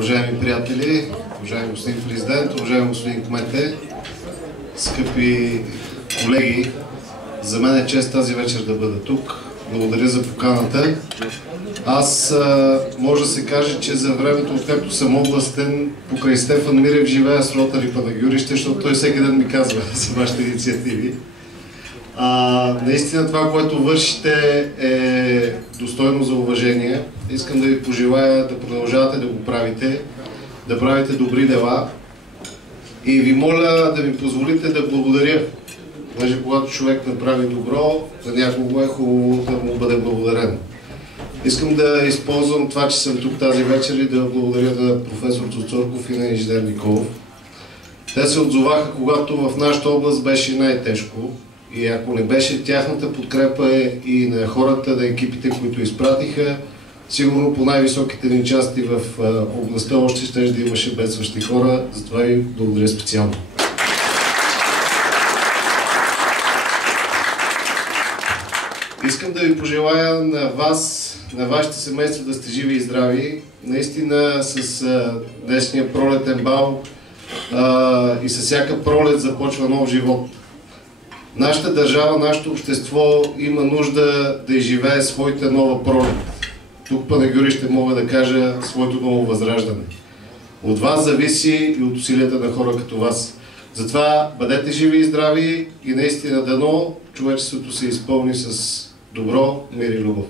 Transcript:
Уважаеми приятели, уважаеми господин президент, уважаеми господин кмете, скъпи колеги, за мен е чест тази вечер да бъда тук. Благодаря за поканата. Аз може да се каже, че за времето, откакто съм областен, покрай Стефан Мирев живея с Ротари Панагюрище, защото той всеки ден ми казва за вашите инициативи. Наистина това, което вършите, е достойно за уважение. Искам да ви пожелая да продължавате да го правите, да правите добри дела и ви моля да ми позволите да благодаря. Даже когато човек направи добро, за някого е хубаво да му бъде благодарен. Искам да използвам това, че съм тук тази вечер и да благодаря на професор Цуцорков и на инженер Николов. Те се отзоваха, когато в нашата област беше най-тежко. И ако не беше тяхната подкрепа и на хората, на екипите, които изпратиха, сигурно по най-високите ни части в областта още ще да имаше бедстващи хора. Затова ви благодаря специално. Искам да ви пожелая на вас, на вашите семейства да сте живи и здрави. Наистина с днешния пролетен бал и с всяка пролет започва нов живот. Нашата държава, нашето общество има нужда да изживее своята нова пролет. Тук Панагюрище мога да кажа своето ново възраждане. От вас зависи и от усилията на хора като вас. Затова бъдете живи и здрави и наистина дано човечеството се изпълни с добро, мир и любов.